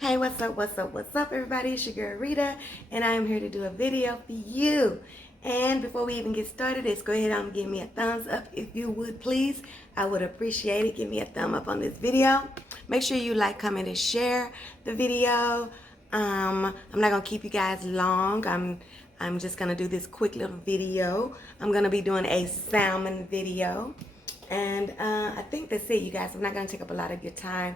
Hey, what's up, everybody? It's your girl, Rita, and I am here to do a video for you. And before we even get started, let's go ahead and give me a thumbs up if you would, please. I would appreciate it. Give me a thumb up on this video. Make sure you like, comment, and share the video. I'm not going to keep you guys long. I'm just going to do this quick little video. I'm going to be doing a salmon video. And I think that's it, you guys. I'm not going to take up a lot of your time.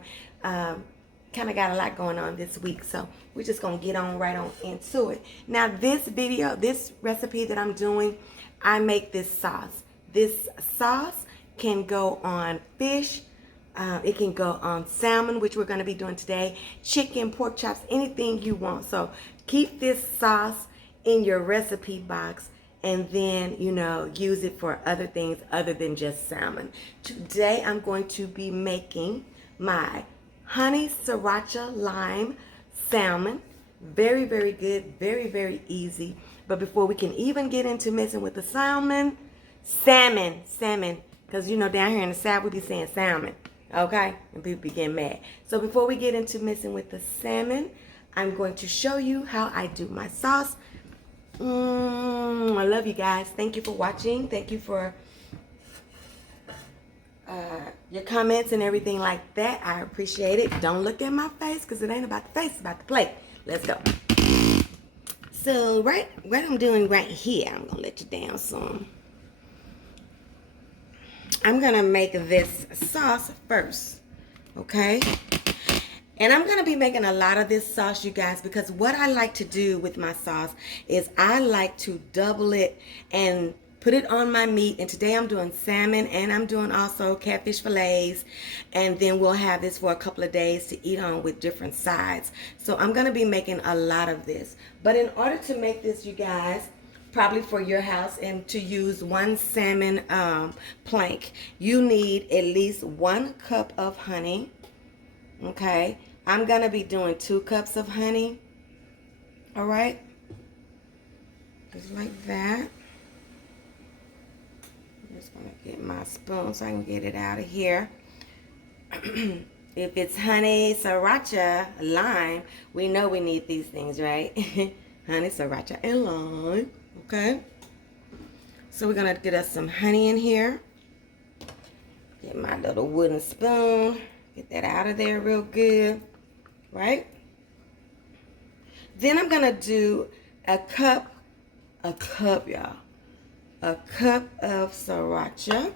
Kind of got a lot going on this week, so we're just going to get on right on into it. Now, this video, this recipe that I'm doing, I make this sauce. This sauce can go on fish. It can go on salmon, which we're going to be doing today, chicken, pork chops, anything you want. So keep this sauce in your recipe box and then, you know, use it for other things other than just salmon. Today, I'm going to be making my Honey Sriracha Lime Salmon. Very, very good. Very, very easy. But before we can even get into messing with the salmon, because you know down here in the South we be saying salmon, okay? And people be getting mad. So before we get into messing with the salmon, I'm going to show you how I do my sauce. I love you guys. Thank you for watching. Thank you for your comments and everything like that. I appreciate it. Don't look at my face because it ain't about the face, it's about the plate. Let's go. So what I'm doing right here, I'm gonna let you down some. I'm gonna make this sauce first, okay? And I'm gonna be making a lot of this sauce, you guys, because what I like to do with my sauce is I like to double it and put it on my meat. And today I'm doing salmon and I'm doing also catfish fillets. And then we'll have this for a couple of days to eat on with different sides. So I'm going to be making a lot of this. But in order to make this, you guys, probably for your house and to use one salmon plank, you need at least 1 cup of honey. Okay. I'm going to be doing 2 cups of honey. All right. Just like that. I'm just going to get my spoon so I can get it out of here. If it's honey, sriracha, lime, we know we need these things, right? Honey, sriracha, and lime. Okay? So we're going to get us some honey in here. Get my little wooden spoon. Get that out of there real good. Right? Then I'm going to do a cup, y'all. A cup of sriracha.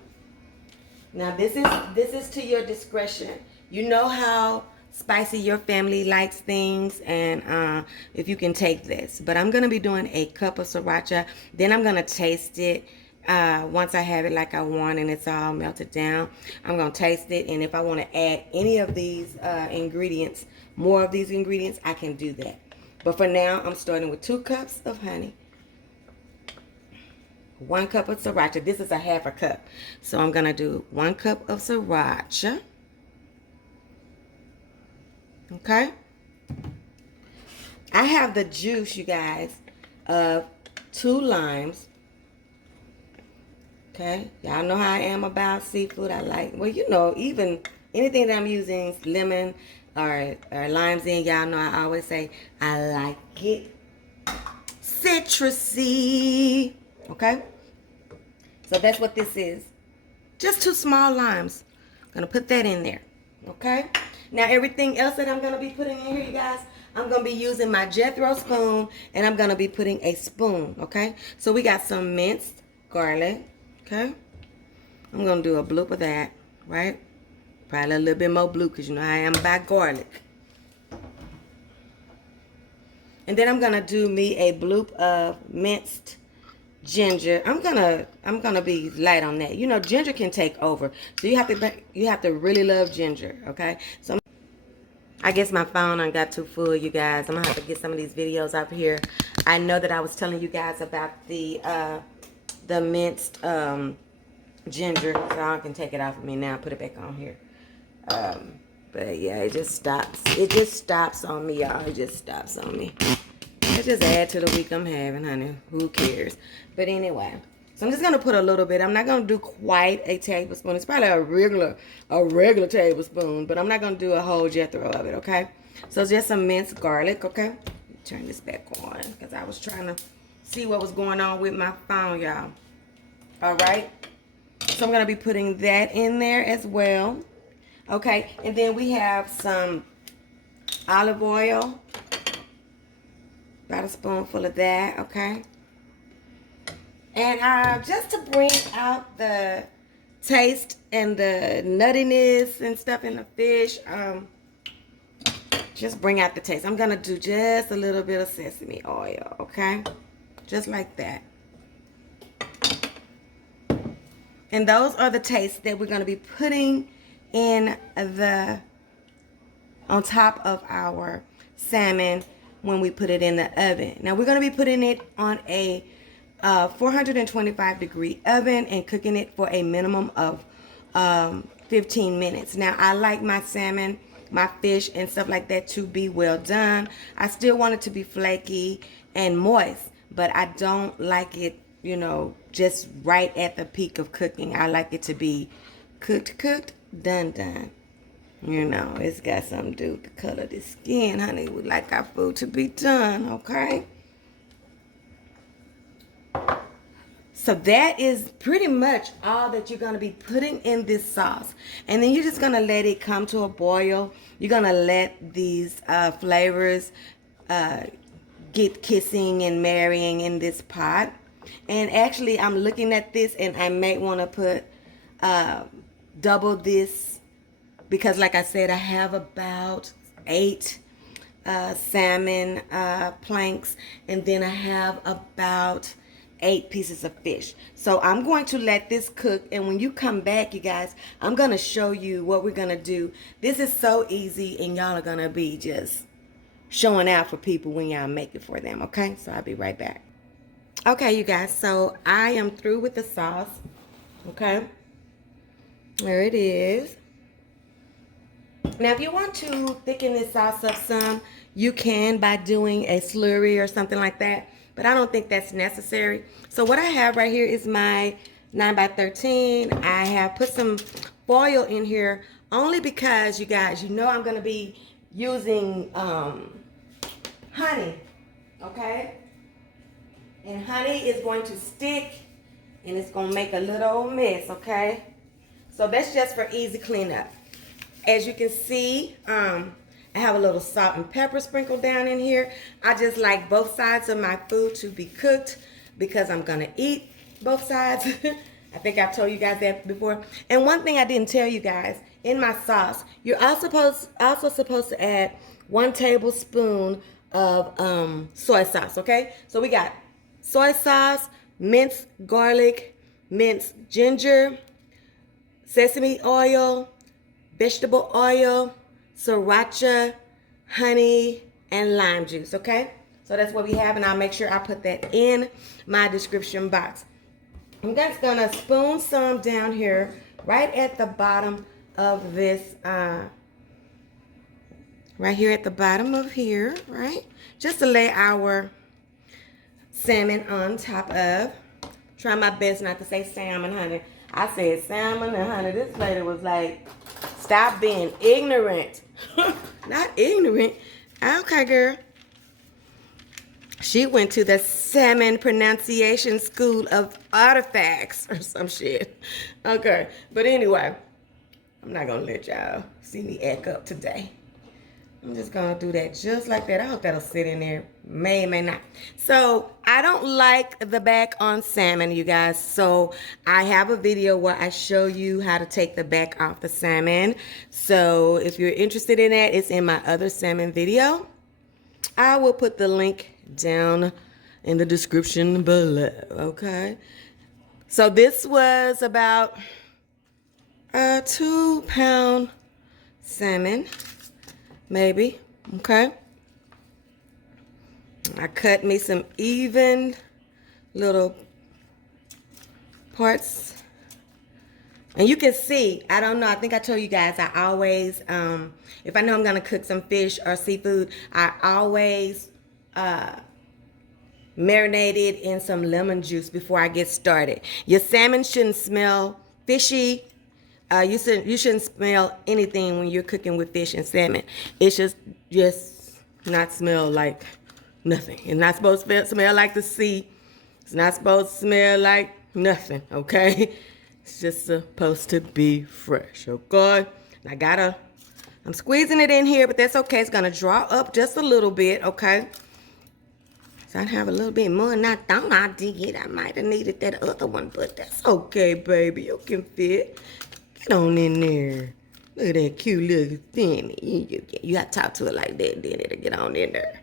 Now this is to your discretion. You know how spicy your family likes things, and if you can take this. But I'm gonna be doing a cup of sriracha. Then I'm gonna taste it. Once I have it like I want and it's all melted down, I'm gonna taste it. And if I want to add any of these ingredients, more of these ingredients, I can do that. But for now, I'm starting with 2 cups of honey. 1 cup of sriracha. This is a half a cup. So I'm going to do 1 cup of sriracha. Okay. I have the juice, you guys, of 2 limes. Okay. Y'all know how I am about seafood. I like, well, you know, even anything that I'm using lemon or limes in, y'all know I always say I like it citrusy. Okay, so that's what this is. Just 2 small limes. I'm gonna put that in there. Okay. Now everything else that I'm gonna be putting in here, you guys, I'm gonna be using my Jethro spoon, and I'm gonna be putting a spoon. Okay. So we got some minced garlic. Okay. I'm gonna do a bloop of that. Right. Probably a little bit more blue because you know how I am about garlic. And then I'm gonna do me a bloop of minced ginger. I'm gonna be light on that. You know, ginger can take over, so you have to really love ginger. Okay, so I guess my phone I got too full, you guys. I'm gonna have to get some of these videos up here. I know that I was telling you guys about the minced ginger, so I can take it off of me now. Put it back on here. But yeah, it just stops. It just stops on me, y'all. It just stops on me. Let's just add to the week I'm having, honey. Who cares? But anyway, So I'm just gonna put a little bit. I'm not gonna do quite a tablespoon. It's probably a regular tablespoon, but I'm not gonna do a whole Jethro of it, okay? So just some minced garlic, okay? Turn this back on because I was trying to see what was going on with my phone, y'all. All right. So I'm gonna be putting that in there as well. Okay, and then we have some olive oil. About a spoonful of that, okay? And just to bring out the taste and the nuttiness and stuff in the fish, just bring out the taste. I'm gonna do just a little bit of sesame oil, okay? Just like that. And those are the tastes that we're gonna be putting in on top of our salmon when we put it in the oven. Now we're going to be putting it on a 425 degree oven and cooking it for a minimum of 15 minutes. Now I like my salmon, my fish and stuff like that to be well done. I still want it to be flaky and moist, but I don't like it, you know, just right at the peak of cooking. I like it to be cooked, done. You know, it's got something to do with the color of the skin, honey. We like our food to be done, okay? So that is pretty much all that you're going to be putting in this sauce. And then you're just going to let it come to a boil. You're going to let these flavors get kissing and marrying in this pot. And actually, I'm looking at this and I may want to put double this. Because like I said, I have about 8 salmon planks. And then I have about 8 pieces of fish. So I'm going to let this cook. And when you come back, you guys, I'm going to show you what we're going to do. This is so easy. And y'all are going to be just showing out for people when y'all make it for them. Okay? So I'll be right back. Okay, you guys. So I am through with the sauce. Okay? There it is. Now, if you want to thicken this sauce up some, you can by doing a slurry or something like that. But I don't think that's necessary. So what I have right here is my 9x13. I have put some foil in here only because, you guys, you know I'm going to be using honey, okay? And honey is going to stick and it's going to make a little mess, okay? So that's just for easy cleanup. As you can see, I have a little salt and pepper sprinkled down in here. I just like both sides of my food to be cooked because I'm going to eat both sides. I think I've told you guys that before. And one thing I didn't tell you guys, in my sauce, you're also supposed to add 1 tablespoon of soy sauce, okay? So we got soy sauce, minced garlic, minced ginger, sesame oil, vegetable oil, sriracha, honey, and lime juice, okay? So that's what we have, and I'll make sure I put that in my description box. I'm just gonna spoon some down here, right at the bottom of this, right here at the bottom of here, right? Just to lay our salmon on top of. Try my best not to say salmon, honey. I said salmon and honey. This lady was like, stop being ignorant. Not ignorant. Okay, girl. She went to the salmon pronunciation school of artifacts or some shit. Okay. But anyway, I'm not going to let y'all see me act up today. I'm just going to do that just like that. I hope that'll sit in there. May not. So I don't like the back on salmon, you guys. So I have a video where I show you how to take the back off the salmon. So if you're interested in that, it's in my other salmon video. I will put the link down in the description below, okay? So this was about a 2-pound salmon. Maybe, okay? I cut me some even little parts. And you can see, I don't know, I think I told you guys, I always, if I know I'm going to cook some fish or seafood, I always marinated in some lemon juice before I get started. Your salmon shouldn't smell fishy. You shouldn't smell anything when you're cooking with fish and salmon. It should just not smell like nothing. It's not supposed to smell like the sea. It's not supposed to smell like nothing, okay? It's just supposed to be fresh, okay? I'm squeezing it in here, but that's okay. It's gonna draw up just a little bit, okay? So I have a little bit more than I thought I did. I might have needed that other one, but that's okay, baby. You can fit. Get on in there. Look at that cute little thing. You gotta talk to it like that, then it'll get on in there.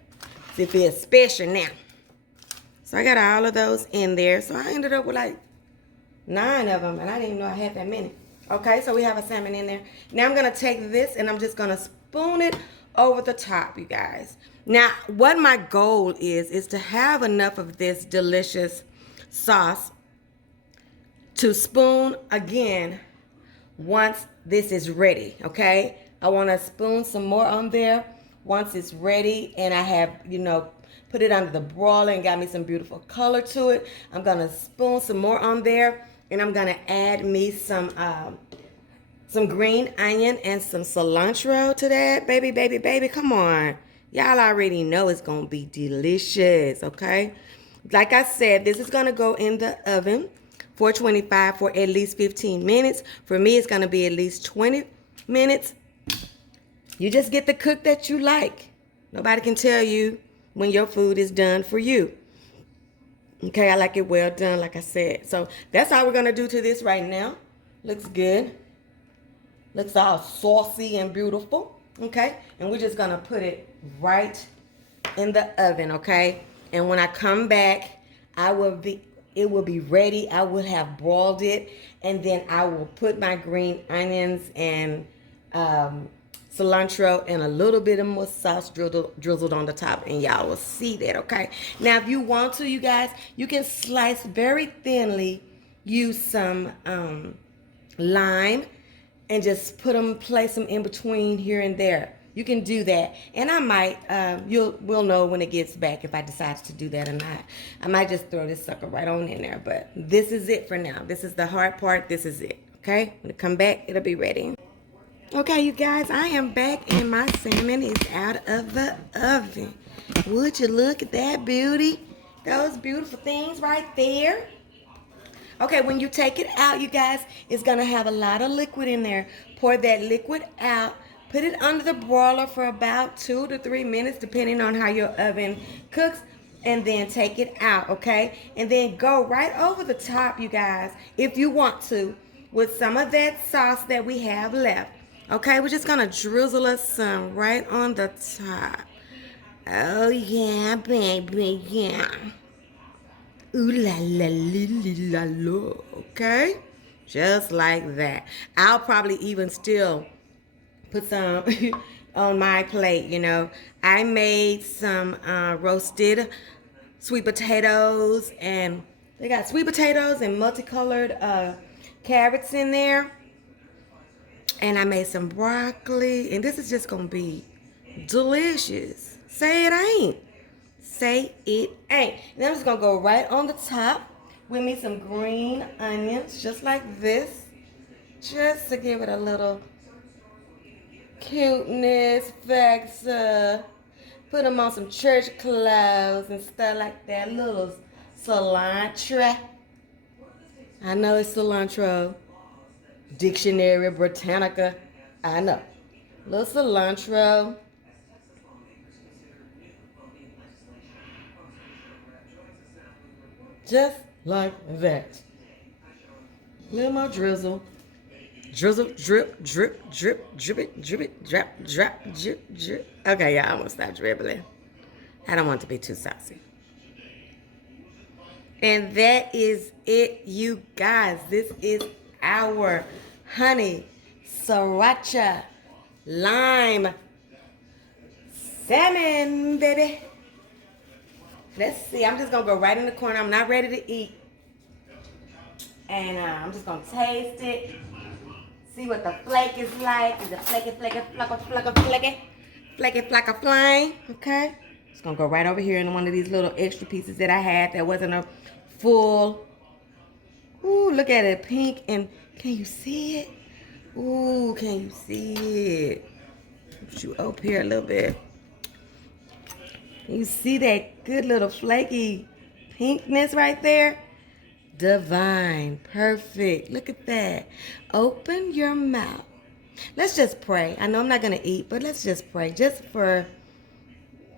See if it's special now. So I got all of those in there. So I ended up with like 9 of them, and I didn't even know I had that many. Okay, so we have a salmon in there. Now I'm gonna take this and I'm just gonna spoon it over the top, you guys. Now, what my goal is to have enough of this delicious sauce to spoon again once this is ready, okay? I wanna spoon some more on there once it's ready and I have, put it under the broiler and got me some beautiful color to it. I'm gonna spoon some more on there and I'm gonna add me some green onion and some cilantro to that. Baby, come on. Y'all already know it's gonna be delicious, okay? Like I said, this is gonna go in the oven, 425 for at least 15 minutes. For me, it's gonna be at least 20 minutes. You just get the cook that you like. Nobody can tell you when your food is done for you. Okay, I like it well done, like I said. So that's all we're gonna do to this right now. Looks good. Looks all saucy and beautiful. Okay, and we're just gonna put it right in the oven, okay? And when I come back, it will be ready. I will have broiled it, and then I will put my green onions and cilantro and a little bit of more sauce drizzled on the top, and y'all will see that, okay? Now, if you want to, you guys, you can slice very thinly, use some lime, and just place them in between here and there. You can do that, and I might, we'll know when it gets back if I decide to do that or not. I might just throw this sucker right on in there, but this is it for now. This is the hard part. This is it, okay? When it come back, it'll be ready. Okay, you guys, I am back, and my salmon is out of the oven. Would you look at that beauty? Those beautiful things right there. Okay, when you take it out, you guys, it's going to have a lot of liquid in there. Pour that liquid out. Put it under the broiler for about 2 to 3 minutes, depending on how your oven cooks. And then take it out, okay? And then go right over the top, you guys, if you want to, with some of that sauce that we have left. Okay, we're just going to drizzle us some right on the top. Oh, yeah, baby, yeah. Ooh la la la la la, okay? Just like that. I'll probably even still put some on my plate, I made some roasted sweet potatoes, and they got sweet potatoes and multicolored carrots in there. And I made some broccoli, and this is just gonna be delicious. Say it ain't. Say it ain't. And I'm just gonna go right on the top with me some green onions, just like this, just to give it a little cuteness factor. Put them on some church clothes and stuff like that. Little cilantro. I know it's cilantro. Dictionary Britannica. I know. Little cilantro. Just like that. Little more drizzle. Drizzle, drip, drip, drip, drip it, drip it, drop, drop, drip, drip. Okay, y'all, I'm gonna stop dribbling. I don't want to be too saucy. And that is it, you guys. This is our honey sriracha lime salmon, baby. Let's see. I'm just gonna go right in the corner. I'm not ready to eat, and I'm just gonna taste it. See what the flake is like. Is it flaky, flame? Okay. It's gonna go right over here in one of these little extra pieces that I had that wasn't a full. Ooh, look at it, pink, and can you see it? Ooh, can you see it? Put you up here a little bit. You see that good little flaky pinkness right there? Divine, perfect. Look at that. Open your mouth. Let's just pray. I know I'm not going to eat, but let's just pray. Just for,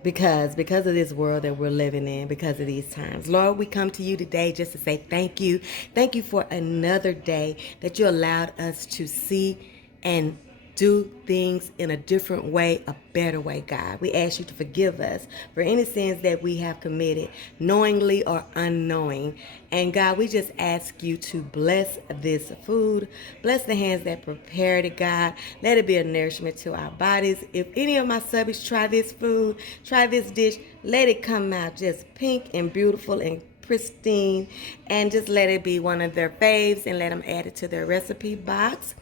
because of this world that we're living in, because of these times. Lord, we come to you today just to say thank you. Thank you for another day that you allowed us to see and do things in a different way, a better way, God. We ask you to forgive us for any sins that we have committed, knowingly or unknowing. And God, we just ask you to bless this food. Bless the hands that prepared it, God. Let it be a nourishment to our bodies. If any of my subbies try this food, try this dish, let it come out just pink and beautiful and pristine. And just let it be one of their faves and let them add it to their recipe box.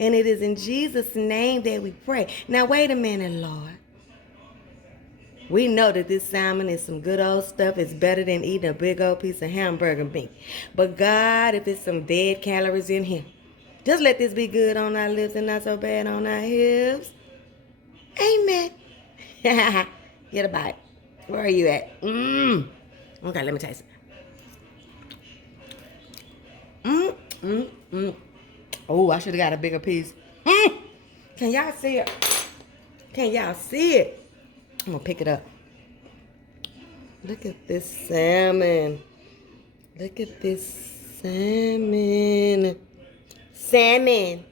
And it is in Jesus' name that we pray. Now, wait a minute, Lord. We know that this salmon is some good old stuff. It's better than eating a big old piece of hamburger meat. But God, if it's some dead calories in here, just let this be good on our lips and not so bad on our hips. Amen. Get a bite. Where are you at? Okay, let me taste it. Oh, I should have got a bigger piece. Can y'all see it? Can y'all see it? I'm gonna pick it up. Look at this salmon. Look at this salmon. Salmon.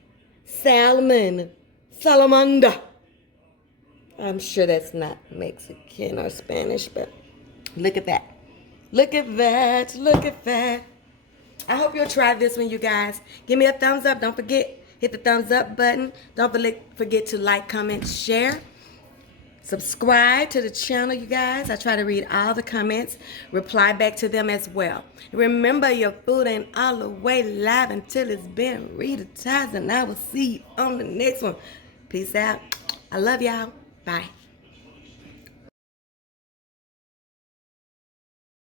Salmon. Salamander. I'm sure that's not Mexican or Spanish, but look at that. Look at that. Look at that. I hope you'll try this one, you guys. Give me a thumbs up. Don't forget, hit the thumbs up button. Don't forget to like, comment, share. Subscribe to the channel, you guys. I try to read all the comments, reply back to them as well. Remember, your food ain't all the way live until it's been Ritasized, and I will see you on the next one. Peace out. I love y'all. Bye.